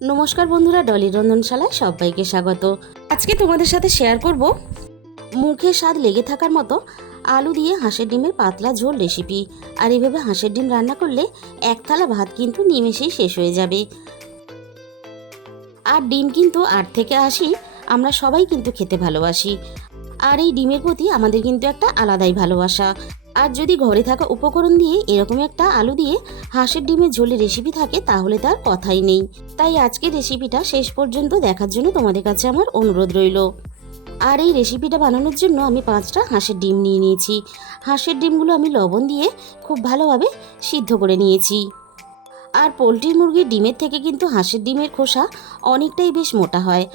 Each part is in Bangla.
নমস্কার বন্ধুরা, ডলির রন্ধনশালায় সবাইকে স্বাগত। আজকে তোমাদের সাথে শেয়ার করব মুখে স্বাদ লেগে থাকার মতো আলু দিয়ে হাঁসের ডিমের পাতলা ঝোল রেসিপি। আর এইভাবে হাঁসের ডিম রান্না করলে এক থালা ভাত কিন্তু নিমেষেই শেষ হয়ে যাবে। আর ডিম কিন্তু 8 থেকে 80 আমরা সবাই কিন্তু খেতে ভালোবাসি। আর এই ডিমের প্রতি আমাদের কিন্তু একটা আলাদাই ভালোবাসা। আর যদি ঘরে থাকা উপকরণ দিয়ে এরকম একটা আলু দিয়ে হাঁসের ডিমের ঝোলের রেসিপি থাকে তাহলে তার কথাই নেই। তাই আজকের রেসিপিটা শেষ পর্যন্ত দেখার জন্য তোমাদের কাছে আমার অনুরোধ রইল। আর এই রেসিপিটা বানানোর জন্য আমি 5টা হাঁসের ডিম নিয়ে নিয়েছি। হাঁসের ডিমগুলো আমি লবণ দিয়ে খুব ভালোভাবে সিদ্ধ করে নিয়েছি। আর পোলট্রি মুরগির ডিমের থেকে কিন্তু হাঁসের ডিমের খোসা অনেকটাই বেশ মোটা হয়,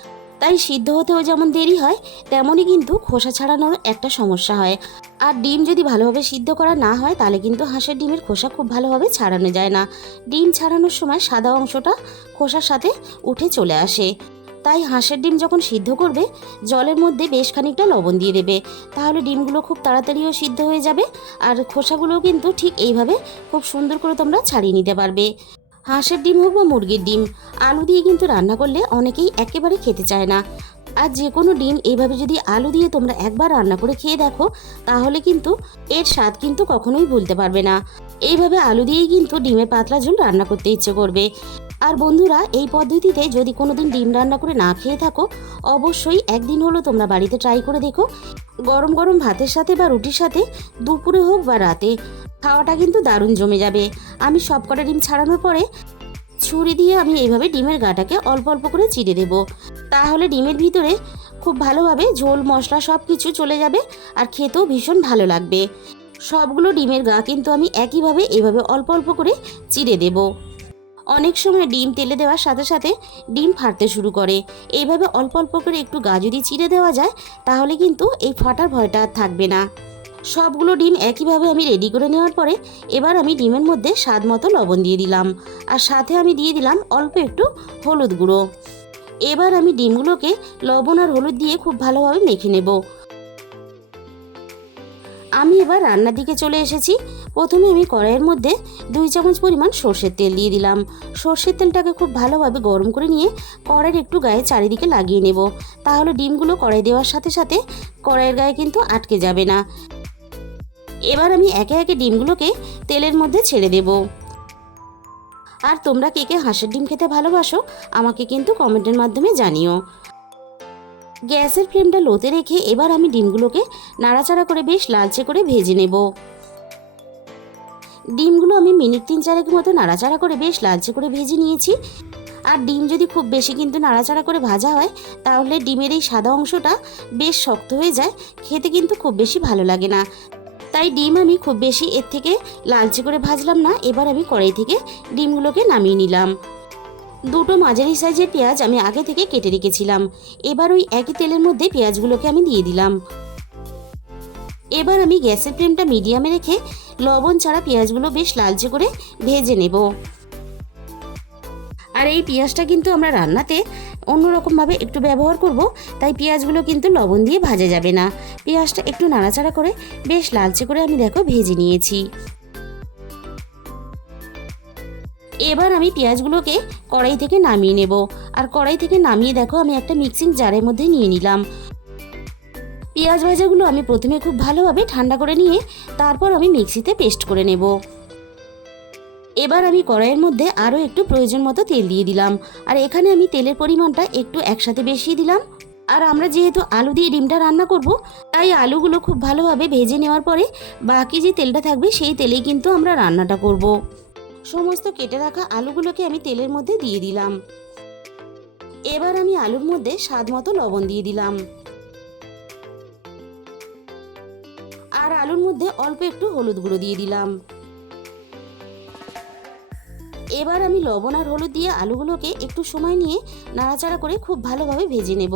তাই সিদ্ধ হতেও যেমন দেরি হয় তেমনই কিন্তু খোসা ছাড়ানোর একটা সমস্যা হয়। আর ডিম যদি ভালোভাবে সিদ্ধ করা না হয় তাহলে কিন্তু হাঁসের ডিমের খোসা খুব ভালোভাবে ছাড়ানো যায় না। ডিম ছাড়ানোর সময় সাদা অংশটা খোসার সাথে উঠে চলে আসে। তাই হাঁসের ডিম যখন সিদ্ধ করবে জলের মধ্যে বেশ খানিকটা লবণ দিয়ে দেবে, তাহলে ডিমগুলো খুব তাড়াতাড়িও সিদ্ধ হয়ে যাবে। আর খোসাগুলোও কিন্তু ঠিক এইভাবে খুব সুন্দর করে তোমরা ছাড়িয়ে নিতে পারবে। হাঁসের ডিম হোক বা মুরগির ডিম, আলু দিয়ে কিন্তু রান্না করলে অনেকেই একেবারে খেতে চায় না। আর যে কোনো ডিম এইভাবে যদি আলু দিয়ে তোমরা একবার রান্না করে খেয়ে দেখো তাহলে কিন্তু এর স্বাদ কিন্তু কখনোই ভুলতে পারবে না। এইভাবে আলু দিয়েই কিন্তু ডিমের পাতলা ঝোল রান্না করতে ইচ্ছে করবে। আর বন্ধুরা, এই পদ্ধতিতে যদি কোনোদিন ডিম রান্না করে না খেয়ে থাকো অবশ্যই একদিন হলো তোমরা বাড়িতে ট্রাই করে দেখো। গরম গরম ভাতের সাথে বা রুটির সাথে দুপুরে হোক বা রাতে খাওয়াটা কিন্তু দারুণ জমে যাবে। আমি সবকটা ডিম ছাড়ানোর পরে ছুরি দিয়ে আমি এইভাবে ডিমের গাটাকে অল্প অল্প করে চিড়ে দেব, তাহলে ডিমের ভিতরে খুব ভালোভাবে ঝোল মশলা সব কিছু চলে যাবে আর খেতেও ভীষণ ভালো লাগবে। সবগুলো ডিমের গা কিন্তু আমি একইভাবে এইভাবে অল্প অল্প করে চিড়ে দেব। অনেক সময় ডিম তেলে দেওয়ার সাথে সাথে ডিম ফাটতে শুরু করে। এইভাবে অল্প অল্প করে একটু গা যদি চিড়ে দেওয়া যায় তাহলে কিন্তু এই ফাটার ভয়টা আর থাকবে না। সবগুলো ডিম একইভাবে আমি রেডি করে নেওয়ার পরে এবার আমি ডিমের মধ্যে স্বাদ মতো লবণ দিয়ে দিলাম, আর সাথে আমি দিয়ে দিলাম অল্প একটু হলুদ গুঁড়ো। এবার আমি ডিমগুলোকে লবণ আর হলুদ দিয়ে খুব ভালোভাবে মেখে নেব। আমি এবার রান্নার দিকে চলে এসেছি। প্রথমে আমি কড়াইয়ের মধ্যে 2 চামচ পরিমাণ সর্ষের তেল দিয়ে দিলাম। সর্ষের তেলটাকে খুব ভালোভাবে গরম করে নিয়ে কড়াইয়ের একটু গায়ে চারিদিকে লাগিয়ে নেব, তাহলে ডিমগুলো কড়াই দেওয়ার সাথে সাথে কড়াইয়ের গায়ে কিন্তু আটকে যাবে না। এবার আমি একে একে ডিমগুলোকে তেলের মধ্যে ছেড়ে দেব। আর তোমরা কে কে হাঁসের ডিম খেতে ভালোবাসো আমাকে কিন্তু কমেন্টের মাধ্যমে জানিও। গ্যাসের ফ্লেমটা লোতে রেখে এবার আমি ডিমগুলোকে নাড়াচাড়া করে বেশ লালচে করে ভেজে নেব। ডিমগুলো আমি মিনিট 3-4 মতো নাড়াচাড়া করে বেশ লালচে করে ভেজে নিয়েছি। আর ডিম যদি খুব বেশি কিন্তু নাড়াচাড়া করে ভাজা হয় তাহলে ডিমের এই সাদা অংশটা বেশ শক্ত হয়ে যায়, খেতে কিন্তু খুব বেশি ভালো লাগে না। তাই ডিম আমি খুব বেশি এর থেকে লালচে করে ভাজলাম না। এবার আমি কড়াই থেকে ডিমগুলোকে নামিয়ে নিলাম। 2টো মাঝারি সাইজের পেঁয়াজ আমি আগে থেকে কেটে রেখেছিলাম। এবার ওই একই তেলের মধ্যে পেঁয়াজগুলোকে আমি দিয়ে দিলাম। এবার আমি গ্যাসের ফ্লেমটা মিডিয়ামে রেখে লবণ ছাড়া পেঁয়াজগুলো বেশ লালচে করে ভেজে নেব। আর এই পেঁয়াজটা কিন্তু আমরা রান্নাতে অন্যরকমভাবে একটু ব্যবহার করব, তাই পেঁয়াজগুলো কিন্তু লবণ দিয়ে ভাজা যাবে না। পেঁয়াজটা একটু নাড়াচাড়া করে বেশ লালচে করে আমি দেখো ভেজে নিয়েছি। এবার আমি পেঁয়াজগুলোকে কড়াই থেকে নামিয়ে নেব। আর কড়াই থেকে নামিয়ে দেখো আমি একটা মিক্সিং জারের মধ্যে নিয়ে নিলাম। পেঁয়াজ ভাজাগুলো আমি প্রথমে খুব ভালোভাবে ঠান্ডা করে নিয়ে তারপর আমি মিক্সিতে পেস্ট করে নেব। এবার আমি কড়াইয়ের মধ্যে আরও একটু প্রয়োজন মতো তেল দিয়ে দিলাম। আর এখানে আমি তেলের পরিমাণটা একটু একসাথে বেশিয়ে দিলাম। আর আমরা যেহেতু আলু দিয়ে ডিমটা রান্না করব তাই আলুগুলো খুব ভালোভাবে ভেজে নেওয়ার পরে বাকি যে তেলটা থাকবে সেই তেলেই কিন্তু আমরা রান্নাটা করব। সমস্ত কেটে রাখা আলুগুলোকে আমি তেলের মধ্যে দিয়ে দিলাম। এবার আমি আলুর মধ্যে স্বাদ মতো লবণ দিয়ে দিলাম। আর আলুর মধ্যে অল্প একটু হলুদ গুঁড়ো দিয়ে দিলাম। এবার আমি লবণ আর হলুদ দিয়ে আলুগুলোকে একটু সময় নিয়ে নাড়াচাড়া করে খুব ভালোভাবে ভেজে নেব।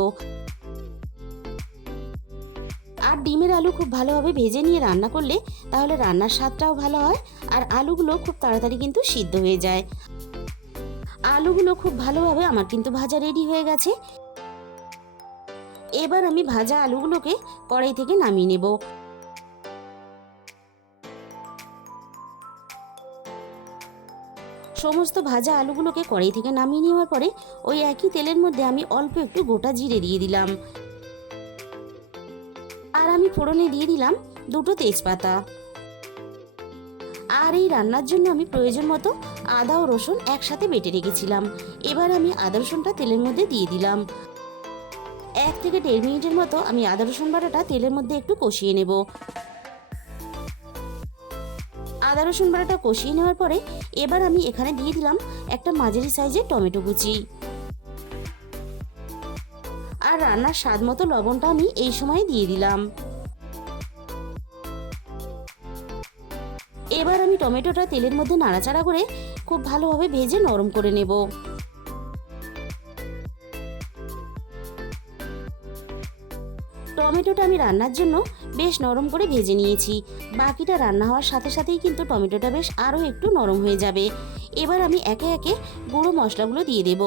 আর ডিমের আলু খুব ভালোভাবে ভেজে নিয়ে রান্না করলে তাহলে রান্নার স্বাদটাও ভালো হয় আর আলুগুলো খুব তাড়াতাড়ি কিন্তু সিদ্ধ হয়ে যায়। আলুগুলো খুব ভালোভাবে আমার কিন্তু ভাজা রেডি হয়ে গেছে। এবার আমি ভাজা আলুগুলোকে কড়াই থেকে নামিয়ে নেব। সমস্ত ভাজা আলুগুলোকে কড়াই থেকে নামিয়ে নেওয়ার পরে ওই একই তেলের মধ্যে আমি অল্প একটু গোটা জিরে দিয়ে দিলাম। আর আমি ফোড়নে দিয়ে দিলাম 2টো তেজপাতা। আর এই রান্নার জন্য আমি প্রয়োজন মতো আদা ও রসুন একসাথে বেটে রেখেছিলাম। এবার আমি আদা রসুনটা তেলের মধ্যে দিয়ে দিলাম। 1 থেকে 1.5 মিনিটের মতো আমি আদা রসুন বাটাটা তেলের মধ্যে একটু কষিয়ে নেব। আদা রসুন বাটাটা কষিয়ে নেওয়ার পরে এবার আমি এখানে দিয়ে দিলাম একটা মাঝারি সাইজের টমেটো কুচি। আর রান্নার স্বাদ মতো লবণটা আমি এই সময় দিয়ে দিলাম। এবার আমি টমেটোটা তেলের মধ্যে নাড়াচাড়া করে খুব ভালোভাবে ভেজে নরম করে নেব। টমেটোটা আমি রান্নার জন্য বেশ নরম করে ভেজে নিয়েছি। বাকিটা রান্না হওয়ার সাথে সাথেই কিন্তু টমেটোটা বেশ আরও একটু নরম হয়ে যাবে। এবার আমি একে একে গুঁড়ো মশলাগুলো দিয়ে দেব।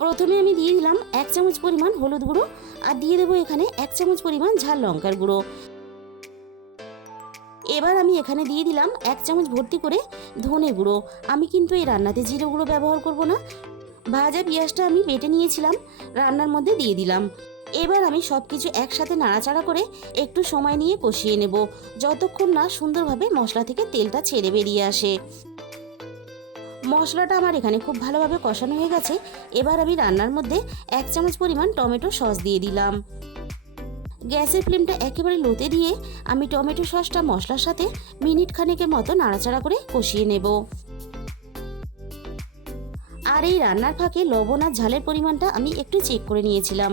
প্রথমে আমি দিয়ে দিলাম 1 চামচ পরিমাণ হলুদ গুঁড়ো, আর দিয়ে দেবো এখানে 1 চামচ পরিমাণ ঝাল লঙ্কার গুঁড়ো। এবার আমি এখানে দিয়ে দিলাম 1 চামচ ভর্তি করে ধনে গুঁড়ো। আমি কিন্তু এই রান্নাতে জিরে গুঁড়ো ব্যবহার করব না। ভাজা পেঁয়াজটা আমি বেটে নিয়েছিলাম, রান্নার মধ্যে দিয়ে দিলাম। এবার আমি সব কিছু একসাথে নাড়াচাড়া করে একটু সময় নিয়ে কষিয়ে নেব, যতক্ষণ না সুন্দরভাবে মশলা থেকে তেলটা ছেড়ে বেরিয়ে আসে। মশলাটা আমার এখানে খুব ভালোভাবে কষানো হয়ে গেছে। এবার আমি রান্নার মধ্যে 1 চামচ পরিমাণ টমেটো সস দিয়ে দিলাম। গ্যাসের ফ্লেমটা একেবারে লোতে দিয়ে আমি টমেটো সসটা মশলার সাথে মিনিট খানেকের মতো নাড়াচাড়া করে কষিয়ে নেব। আর এই রান্নার ফাঁকে লবণ আর ঝালের পরিমাণটা আমি একটু চেক করে নিয়েছিলাম।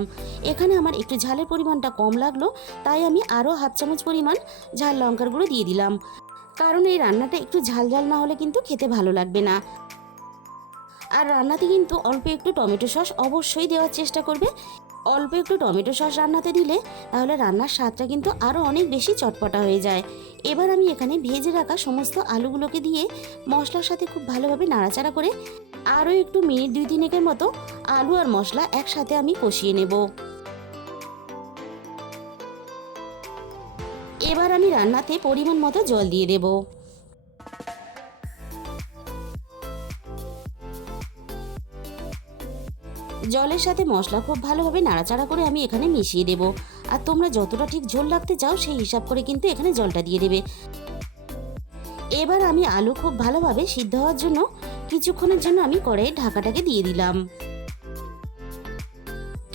এখানে আমার একটু ঝালের পরিমাণটা কম লাগলো, তাই আমি আরও 1/2 চামচ পরিমাণ ঝাল লঙ্কার গুঁড়ো দিয়ে দিলাম। কারণ এই রান্নাটা একটু ঝাল ঝাল না হলে কিন্তু খেতে ভালো লাগবে না। আর রান্নাতে কিন্তু অল্প একটু টমেটো সস অবশ্যই দেওয়ার চেষ্টা করবে। অল্প একটু টমেটো সস রান্নাতে দিলে তাহলে রান্নার স্বাদটা কিন্তু আরও অনেক বেশি চটপটা হয়ে যায়। এবার আমি এখানে ভেজে রাখা সমস্ত আলুগুলোকে দিয়ে মশলার সাথে খুব ভালোভাবে নাড়াচাড়া করে আরও একটু মিনিট 2-3 মতো আলু আর মশলা একসাথে আমি কষিয়ে নেব। এবার আমি রান্নাতে পরিমাণ মতো জল দিয়ে দেব। জলের সাথে মশলা খুব ভালোভাবে নাড়াচাড়া করে আমি এখানে মিশিয়ে দেব। আর তোমরা যতটা ঠিক ঝোল রাখতে চাও সেই হিসাব করে কিন্তু এখানে জলটা দিয়ে দেবে। এবার আমি আলু খুব ভালোভাবে সিদ্ধ হওয়ার জন্য কিছুক্ষণের জন্য আমি কড়াইয়ের ঢাকাটাকে দিয়ে দিলাম।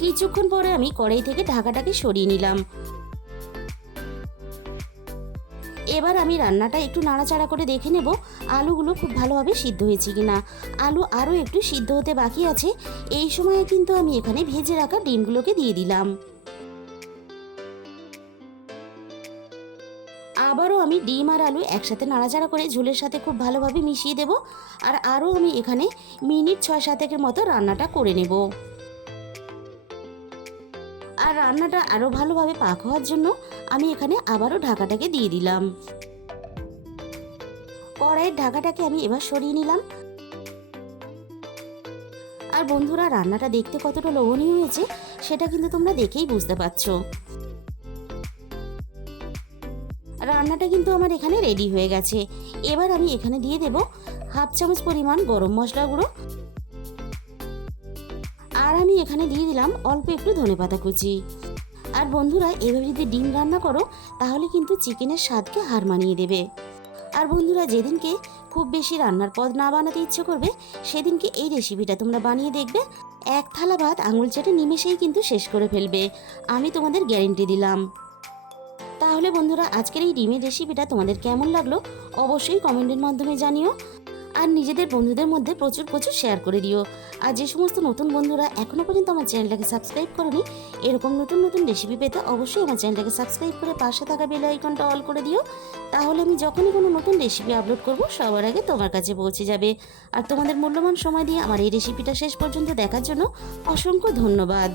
কিছুক্ষণ পরে আমি কড়াই থেকে ঢাকাটাকে সরিয়ে নিলাম। এবার আমি রান্নাটা একটু নাড়াচাড়া করে দেখে নেব আলুগুলো খুব ভালোভাবে সিদ্ধ হয়েছে কিনা। আলু আরও একটু সিদ্ধ হতে বাকি আছে। এই সময়ে কিন্তু আমি এখানে ভেজে রাখা ডিমগুলোকে দিয়ে দিলাম। আবারও আমি ডিম আর আলু একসাথে নাড়াচাড়া করে ঝোলের সাথে খুব ভালোভাবে মিশিয়ে দেব। আর আরও আমি এখানে মিনিট 6-7 মতো রান্নাটা করে নেব। আর রান্নাটা আরও ভালোভাবে পাক হওয়ার জন্য আমি এখানে আবারও ঢাকাটাকে দিয়ে দিলাম। কড়াইয়ের ঢাকাটাকে আমি এবার সরিয়ে নিলাম। আর বন্ধুরা, রান্নাটা দেখতে কতটা লোভনীয় হয়েছে সেটা কিন্তু তোমরা দেখেই বুঝতে পারছো। রান্নাটা কিন্তু আমার এখানে রেডি হয়ে গেছে। এবার আমি এখানে দিয়ে দেব 1/2 চামচ পরিমাণ গরম মশলা গুঁড়ো। আর আমি এখানে দিয়ে দিলাম অল্প একটু ধনেপাতা কুচি। আর বন্ধুরা, এভাবে যদি ডিম রান্না করো তাহলে কিন্তু চিকেনের স্বাদকে হার মানিয়ে দেবে। আর বন্ধুরা, যেদিনকে খুব বেশি রান্নার পদ না বানাতে ইচ্ছে করবে সেদিনকে এই রেসিপিটা তোমরা বানিয়ে দেখবে, 1 থালা ভাত আঙুল চেটে নিমেষেই কিন্তু শেষ করে ফেলবে। আমি তোমাদের গ্যারেন্টি দিলাম। তাহলে বন্ধুরা, আজকের এই ডিমের রেসিপিটা তোমাদের কেমন লাগলো অবশ্যই কমেন্টের মাধ্যমে জানিও। আর নিজেদের বন্ধুদের মধ্যে প্রচুর শেয়ার করে দিও। আর যে সমস্ত নতুন বন্ধুরা এখনও পর্যন্ত আমার চ্যানেলটাকে সাবস্ক্রাইব করোনি, এরকম নতুন রেসিপি পেতে অবশ্যই আমার চ্যানেলটাকে সাবস্ক্রাইব করে পাশে থাকা বেল আইকনটা অল করে দিও। তাহলে আমি যখনই কোনো নতুন রেসিপি আপলোড করব সবার আগে তোমার কাছে পৌঁছে যাবে। আর তোমাদের মূল্যবান সময় দিয়ে আমার এই রেসিপিটা শেষ পর্যন্ত দেখার জন্য অসংখ্য ধন্যবাদ।